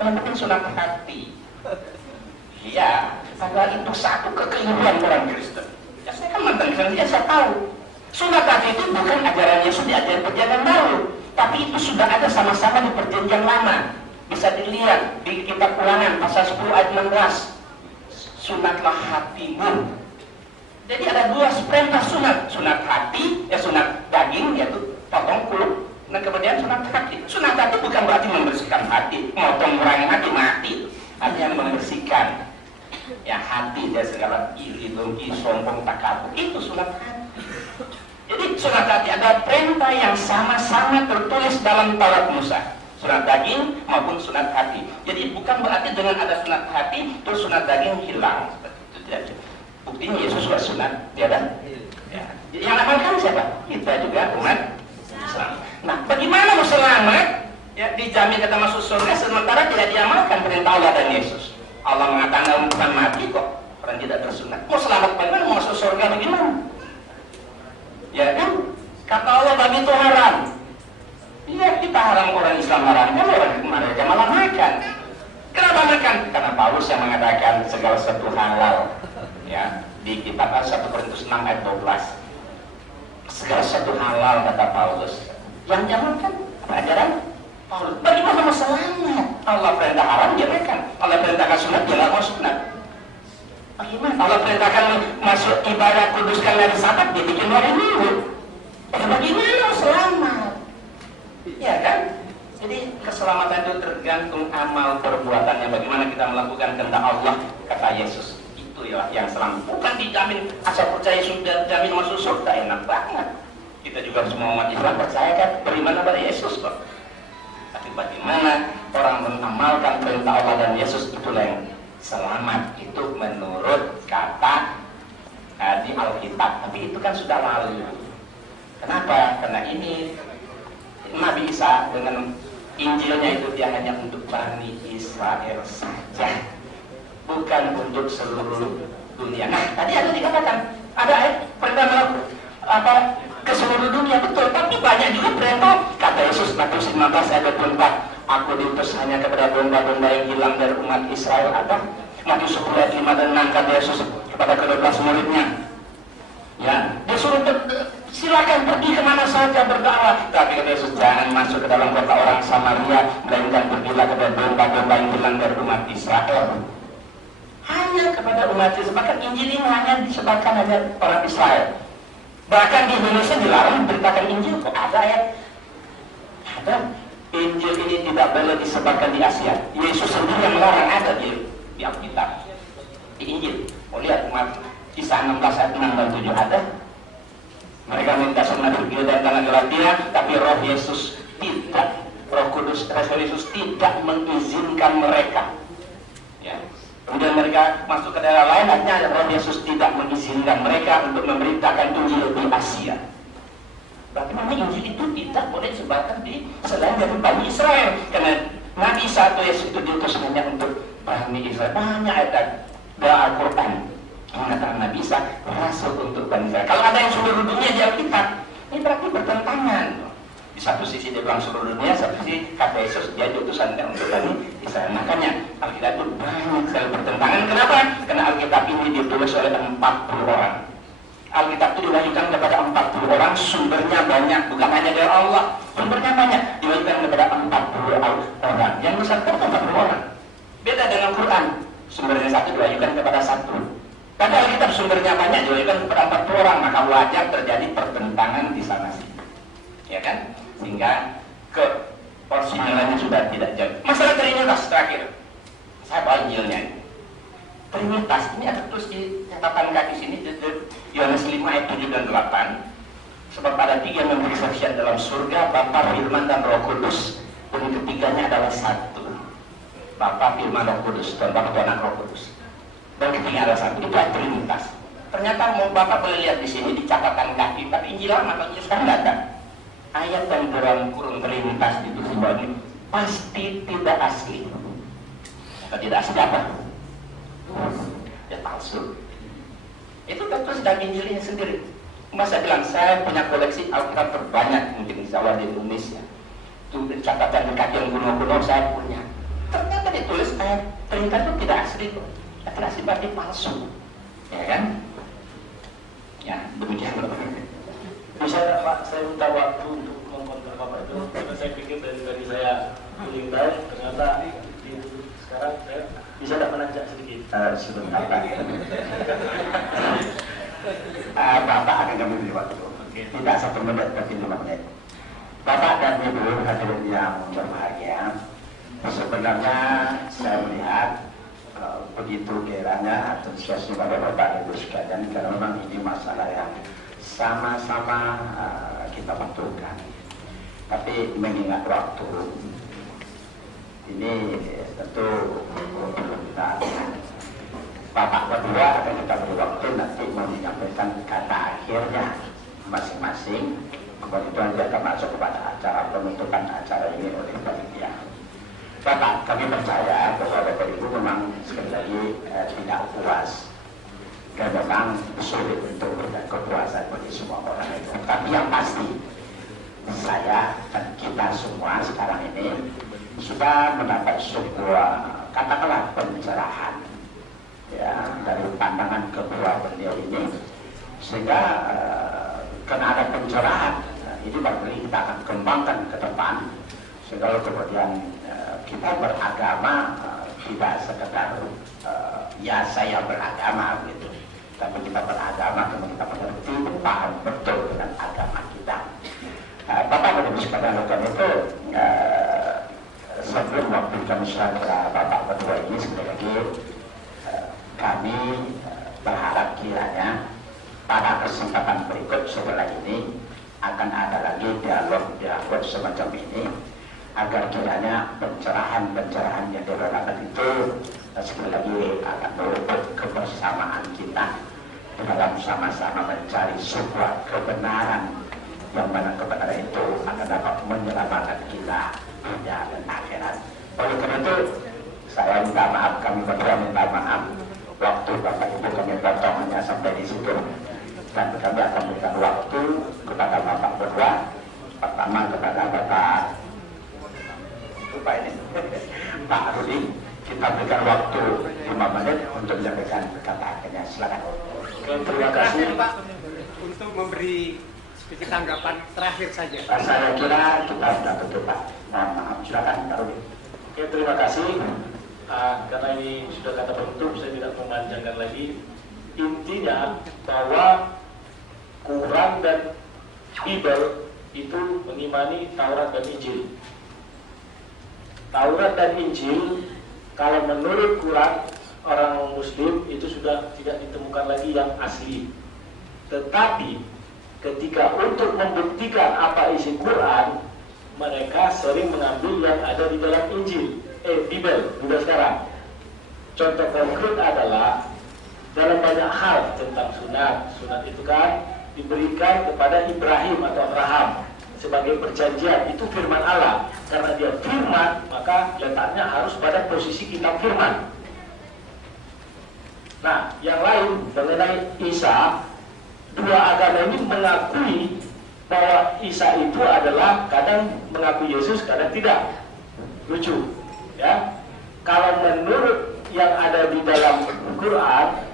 Yang penting sunat hati. Iya, padahal itu satu kekeliruan orang Kristen. Ya saya kan mantan Kristen, ya saya tahu. Sunat hati itu bukan ajaran Yesus di ajaran perjanjian baru, tapi itu sudah ada sama-sama di perjanjian lama. Bisa dilihat di kitab Ulangan pasal 10 ayat 16. Sunatlah hatimu. Jadi ada dua perintah sunat. Sunat hati, ya sunat daging, yaitu potong kulit. Dan kemudian sunat hati. Sunat hati bukan berarti membersihkan hati, motong orang hati mati. Artinya membersihkan. Ya hati dari segala iri, dengki, sombong, takabur. Itu sunat hati. Jadi sunat hati ada perintah yang sama-sama tertulis dalam Taurat Musa. Sunat daging maupun sunat hati. Jadi bukan berarti dengan ada sunat hati terus sunat daging hilang. Itu tidak. Buktinya Yesus juga sunat, ya kan? Ya. Yang amalkan siapa? Kita juga umat Islam. Nah, bagaimana mau selamat? Ya, dijamin kita masuk surga sementara tidak diamalkan perintah Allah dan Yesus. Allah mengatakan bukan mati kok orang tidak bersunat. Mau selamat bagaimana? Mau masuk surga bagaimana? Ya kan? Kata Allah bagi itu haram. Iya, kita haram, orang Islam haram, kan orang mereka malah makan. Kenapa makan? Karena Paulus yang mengatakan segala sesuatu halal. Ya, di kitab 1 Korintus 6 ayat 12. Segala sesuatu halal kata Paulus. Yang jangan kan ajaran Paulus. Bagaimana mau selamat? Allah perintah haram dia makan. Allah perintahkan sunat dia nggak mau sunat. Bagaimana? Allah perintahkan masuk ibadah kuduskan hari Sabat dia bikin hari Minggu. Bagaimana mau selamat? Ya kan? Jadi keselamatan itu tergantung amal perbuatannya. Bagaimana kita melakukan kehendak Allah, kata Yesus. Itu ya yang selamat. Bukan dijamin asal percaya sudah jamin masuk surga, enak banget. Kita juga semua umat Islam percaya kan beriman kepada Yesus kok. Tapi bagaimana orang mengamalkan perintah Allah dan Yesus, itulah yang selamat. Itu menurut kata di Alkitab. Tapi itu kan sudah lalu. Kenapa? Karena ini Nabi Isa dengan Injilnya itu dia hanya untuk Bani Israel saja, bukan untuk seluruh dunia. Nah, tadi ada dikatakan ada perintah ke seluruh dunia, betul, tapi banyak juga perintah. Kata Yesus Matius 15 ayat 24, aku diutus hanya kepada domba-domba yang hilang dari umat Israel. Ada Matius 10 ayat 5 dan 6 kata Yesus kepada ke-12 muridnya. Ya, dia suruh silakan pergi kemana saja berdakwah. Tapi kata Yesus jangan masuk ke dalam kota orang Samaria, melainkan pergilah kepada domba-domba yang hilang dari umat Israel. Hanya kepada umat Israel. Bahkan Injil ini hanya disebarkan hanya orang Israel. Bahkan di Indonesia dilarang memberitakan Injil. Kok ada ya? Ada. Injil ini tidak boleh disebarkan di Asia. Yesus sendiri yang melarang, ada di Alkitab, di Injil. Mau lihat Kisah 16 ayat 6 dan 7 ada. Mereka minta sunat pergi dari tanah Galatia, tapi Roh Yesus tidak, Roh Kudus, Rasul Yesus tidak mengizinkan mereka. Ya. Kemudian mereka masuk ke daerah lain, artinya Roh Yesus tidak mengizinkan mereka untuk memberitakan Injil di Asia. Berarti Injil itu tidak boleh disebarkan di selain dari Bani Israel, karena Nabi satu Yesus itu diutus hanya untuk Bani Israel. Banyak ayat dalam Al-Quran mengatakan Nabi Isa rasul untuk Bani Israel. Kalau ada yang seluruh dunia di Alkitab, ini berarti bertentangan. Di satu sisi dia bilang seluruh dunia, satu sisi kata Yesus dia diutusannya untuk Bani Israel. Makanya Alkitab itu banyak sekali bertentangan. Kenapa? Karena Alkitab ini ditulis oleh 40 orang. Alkitab itu diwahyukan kepada 40 orang, sumbernya banyak, bukan hanya dari Allah. Sumbernya banyak, diwahyukan kepada 40 orang. Yang besar itu 40 orang. Beda dengan Quran, sumbernya satu diwahyukan kepada satu. Padahal Alkitab sumbernya banyak, diwahyukan kepada 40 orang, maka wajar terjadi pertentangan di sana sini. Ya kan? Sehingga ke porsi nilainya sudah tidak jauh. Masalah Trinitas terakhir, saya bawa Injilnya. Trinitas ini ada terus di catatan kaki sini, Yohanes 5 ayat 7 dan 8. Sebab ada 3 yang memberi saksian dalam surga, Bapa, Firman, dan Roh Kudus. Dan ketiganya adalah satu. Bapa, Firman, Roh Kudus, dan Bapa, Tuhan, Roh Kudus. Dan ketiga adalah satu. Itu adalah Trinitas. Ternyata mau Bapak boleh lihat di sini di catatan kaki, tapi Injil lama, kalau Injil sekarang nggak ada. Ayat yang dalam kurung Trinitas itu sebenarnya pasti tidak asli. Kalau tidak asli apa? Ya palsu. Itu terus dari Injilnya sendiri. Masa bilang saya punya koleksi Alkitab terbanyak mungkin insya Allah di Indonesia. Itu catatan kaki yang kuno-kuno saya punya. Ternyata ditulis ayat perintah itu tidak asli, tidak sifatnya palsu, ya kan? Ya, demikian loh. Bisa nggak Pak, saya minta waktu untuk mengkontak Bapak itu, karena saya pikir dari saya kuling tahu, ternyata sekarang saya bisa nggak menanjak sedikit. Sebentar Pak. Bapak akan kami beri waktu. Tidak 1 menit, tapi 5 menit. Bapak dan Ibu hadirin yang berbahagia, sebenarnya saya melihat begitu kiranya antusiasme pada Bapak Ibu sekalian, karena memang ini masalah yang sama-sama kita butuhkan. Tapi mengingat waktu, ini tentu belum kita Bapak berdua akan kita beri waktu nanti menyampaikan kata akhirnya masing-masing. Kemudian dia akan masuk kepada acara penutupan acara ini oleh panitia. Bapak, kami percaya bahwa Bapak Ibu memang sekali lagi tidak puas dan memang sulit untuk memberikan kepuasan bagi semua orang itu. Tapi yang pasti saya dan kita semua sekarang ini sudah mendapat sebuah katakanlah pencerahan ya dari pandangan kedua beliau ini, sehingga karena ada pencerahan ini barangkali kita akan kembangkan ke depan, sehingga kemudian kita beragama tidak sekedar ya saya beragama gitu, tapi kita beragama kemudian kita mengerti paham betul dengan agama kita. Bapak dan Ibu sekalian, karena itu sebelum waktu kami saudara Bapak berdua ini sekali lagi kami berharap kiranya pada kesempatan berikut setelah ini akan ada lagi dialog semacam ini, agar kiranya pencerahan-pencerahan yang dilakukan itu sekali lagi akan merupakan kebersamaan kita dalam sama-sama mencari sebuah kebenaran, yang mana kebenaran itu akan dapat menyelamatkan kita dunia dan akhirat. Oleh karena itu saya minta maaf, kami berdua minta maaf, waktu Bapak Ibu kami potong hanya sampai di situ, dan kami akan berikan waktu kepada Bapak berdua. Pertama kepada Bapak lupa ini Pak Rudi, kita berikan waktu 5 menit untuk menyampaikan kata akhirnya. Silakan. Terima kasih Pak untuk memberi sedikit tanggapan terakhir saja. Saya kira kita sudah tutup Pak. Maaf, silakan Pak Rudi. Oke, terima kasih. Karena ini sudah kata penutup, saya tidak memanjangkan lagi. Intinya bahwa Quran dan Bible itu mengimani Taurat dan Injil. Taurat dan Injil, kalau menurut Quran, orang Muslim itu sudah tidak ditemukan lagi yang asli. Tetapi ketika untuk membuktikan apa isi Quran, mereka sering mengambil yang ada di dalam Injil, Bible, sudah sekarang. Contoh konkret adalah dalam banyak hal tentang sunat itu kan diberikan kepada Ibrahim atau Abraham sebagai perjanjian, itu firman Allah. Karena dia firman, maka letaknya harus pada posisi kitab firman. Nah, yang lain mengenai Isa, dua agama ini mengakui bahwa Isa itu adalah kadang mengakui Yesus, kadang tidak. Lucu, ya. Kalau menurut yang ada di dalam Quran,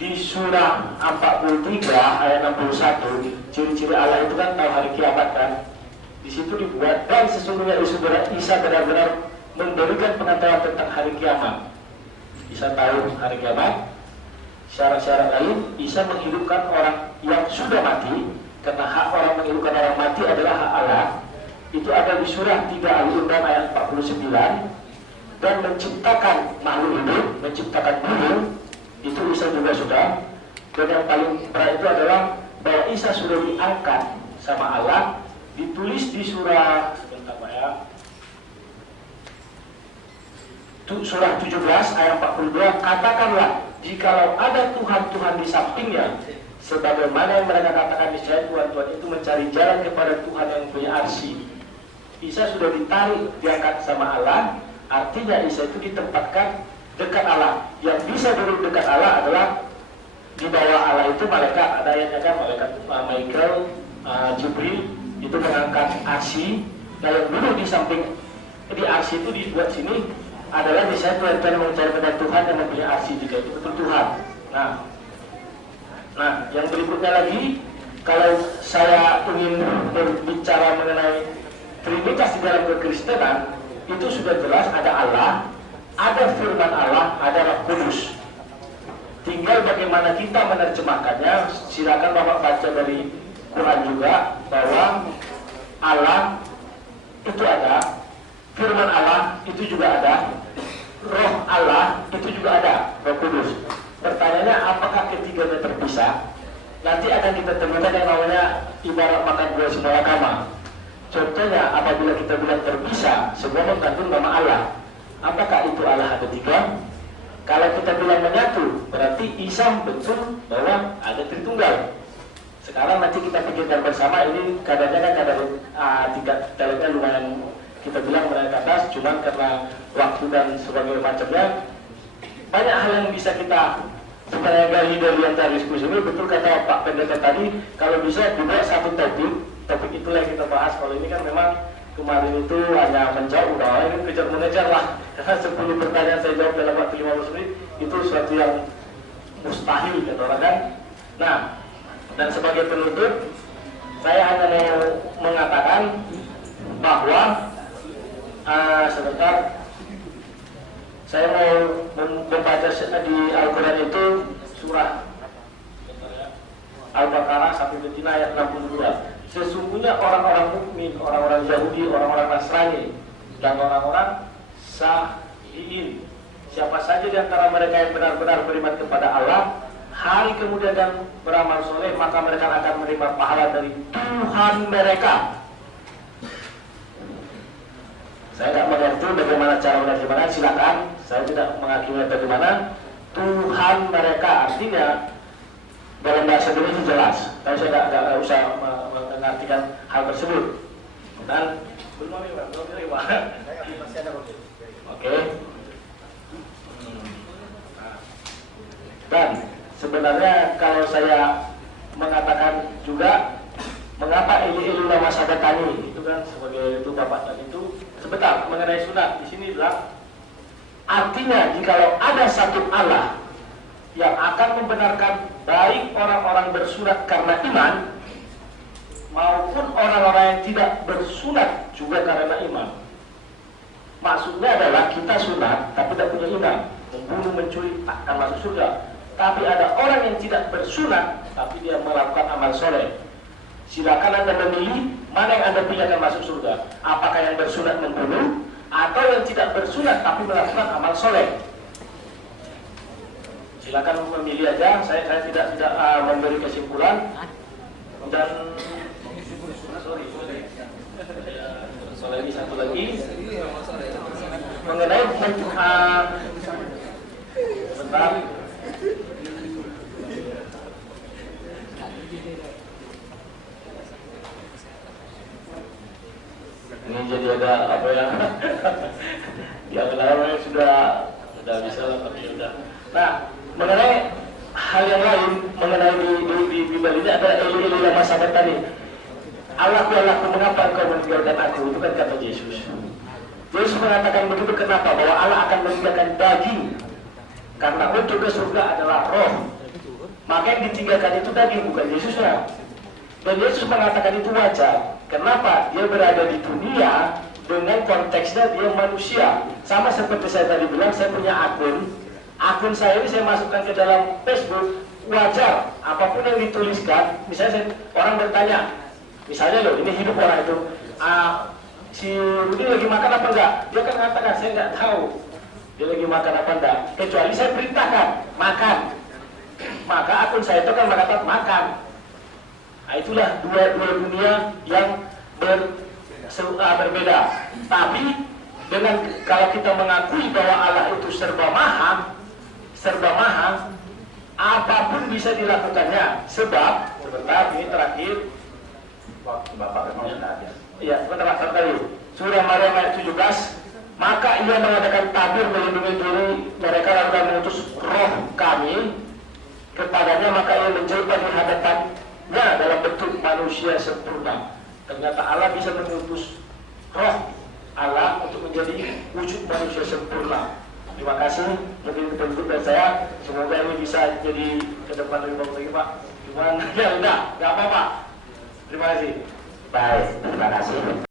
di surah 43 ayat 61, ciri-ciri Allah itu kan tahu hari kiamat kan. Di situ dibuat, dan sesungguhnya Isa benar-benar memberikan pengetahuan tentang hari kiamat. Isa tahu hari kiamat. Syarat-syarat lain, Isa menghidupkan orang yang sudah mati, karena hak orang menghidupkan orang mati adalah hak Allah. Itu ada di surah 3 Al-Imran ayat 49. Dan menciptakan makhluk hidup, menciptakan burung, itu Isa juga sudah. Dan yang paling berat itu adalah bahwa Isa sudah diangkat sama Allah. Ditulis di surah surah 17 ayat 42, katakanlah jikalau ada Tuhan-Tuhan di sampingnya, sebagaimana yang mereka katakan niscaya Tuhan-Tuhan itu mencari jalan kepada Tuhan yang punya arsy. Isa sudah ditarik, diangkat sama Allah, artinya Isa itu ditempatkan dekat Allah. Yang bisa duduk dekat Allah adalah di bawah Allah itu malaikat. Ada ayatnya kan, malaikat Michael, Jibril itu mengangkat arsy. Nah, yang duduk di samping di arsi itu dibuat sini adalah misalnya Tuhan mencari kepada Tuhan yang mempunyai arsi jika itu betul Tuhan. Nah, yang berikutnya lagi, kalau saya ingin berbicara mengenai Trinitas di dalam kekristenan, itu sudah jelas ada Allah, ada firman Allah, ada Roh Kudus. Tinggal bagaimana kita menerjemahkannya. Silakan Bapak baca dari Quran juga bahwa Allah itu ada, firman Allah itu juga ada, Roh Allah itu juga ada, Roh Kudus. Pertanyaannya, apakah ketiganya terpisah? Nanti akan kita temukan yang namanya ibarat makan buah simalakama. Contohnya, apabila kita bilang terpisah, semua mengandung nama Allah. Apakah itu Allah ada tiga? Kalau kita bilang menyatu, berarti Isa betul bahwa ada Tritunggal. Sekarang nanti kita pikirkan bersama, ini kadarnya kan kadar tingkat inteleknya lumayan kita bilang menaik ke atas, cuman karena waktu dan sebagainya macamnya, banyak hal yang bisa kita sebenarnya gali dari antara diskusi ini. Betul kata Pak Pendeta tadi, kalau bisa dibuat satu topik itulah yang kita bahas. Kalau ini kan memang kemarin itu hanya menjauh, ini kejar mengejar lah, karena 10 pertanyaan saya jawab dalam waktu 15 menit, itu suatu yang mustahil kata orang kan. Nah, dan sebagai penutup, saya hanya mau mengatakan bahwa sebentar, saya mau membaca di Al-Quran itu surah Al-Baqarah sampai betina ayat 62. Sesungguhnya orang-orang mukmin, orang-orang Yahudi, orang-orang Nasrani, dan orang-orang Sahiin, siapa saja di antara mereka yang benar-benar beriman kepada Allah, hari kemudian dan beramal soleh, maka mereka akan menerima pahala dari Tuhan mereka. Saya tidak mengerti bagaimana cara menerjemahkan, silakan. Saya tidak menghakimi bagaimana. Tuhan mereka artinya dalam bahasa Indonesia jelas, tapi saya tidak usah mengartikan hal tersebut. Dan belum Oke. Dan sebenarnya kalau saya mengatakan juga mengapa Eli lama sabatani itu kan sebagai itu bapak tadi itu sebentar mengenai sunat di sini adalah artinya jikalau ada satu Allah yang akan membenarkan baik orang-orang bersunat karena iman maupun orang-orang yang tidak bersunat juga karena iman. Maksudnya adalah kita sunat tapi tidak punya iman, membunuh, mencuri akan masuk surga. Tapi ada orang yang tidak bersunat tapi dia melakukan amal soleh. Silakan Anda memilih mana yang Anda pilih akan masuk surga. Apakah yang bersunat membunuh atau yang tidak bersunat tapi melakukan amal soleh. Silakan memilih aja. Saya tidak memberi kesimpulan. Dan soal ini satu lagi mengenai bentar. Ini jadi ada apa ya? Yang lain sudah bisa lah, tapi sudah. Nah, mengenai hal yang lain mengenai di Bible ini ada Eli lama sabatani. Allahku, mengapa engkau meninggalkan aku? Itu kan kata Yesus. Yesus mengatakan begitu kenapa? Bahwa Allah akan meninggalkan daging. Karena untuk ke surga adalah roh. Maka yang ditinggalkan itu daging, bukan Yesusnya. Dan Yesus mengatakan itu wajar. Kenapa? Dia berada di dunia dengan konteksnya dia manusia. Sama seperti saya tadi bilang, saya punya akun saya ini saya masukkan ke dalam Facebook. Wajar, apapun yang dituliskan. Misalnya orang bertanya, misalnya loh, ini hidup orang itu, si Rudi lagi makan apa enggak? Dia kan mengatakan, saya enggak tahu dia lagi makan apa enggak, kecuali saya perintahkan makan. Maka akun saya itu kan mengatakan makan. Nah, itulah dua dunia yang berbeda. Tapi dengan kalau kita mengakui bahwa Allah itu serba maha, apapun bisa dilakukannya. Sebab sebentar ini terakhir. Bapak memang sudah habis. Iya, sebentar tadi. Surah Maryam ayat 17. Maka ia mengadakan tabir melindungi diri mereka lalu mengutus roh kami kepadanya, maka ia menjadi di hadapannya dalam bentuk manusia sempurna. Ternyata Allah bisa mengutus roh Allah untuk menjadi wujud manusia sempurna. Terima kasih. Mungkin itu dari saya. Semoga ini bisa jadi ke depan lebih bagus lagi Pak. Cuman ya udah, nggak apa-apa. Terima kasih. Baik, terima kasih.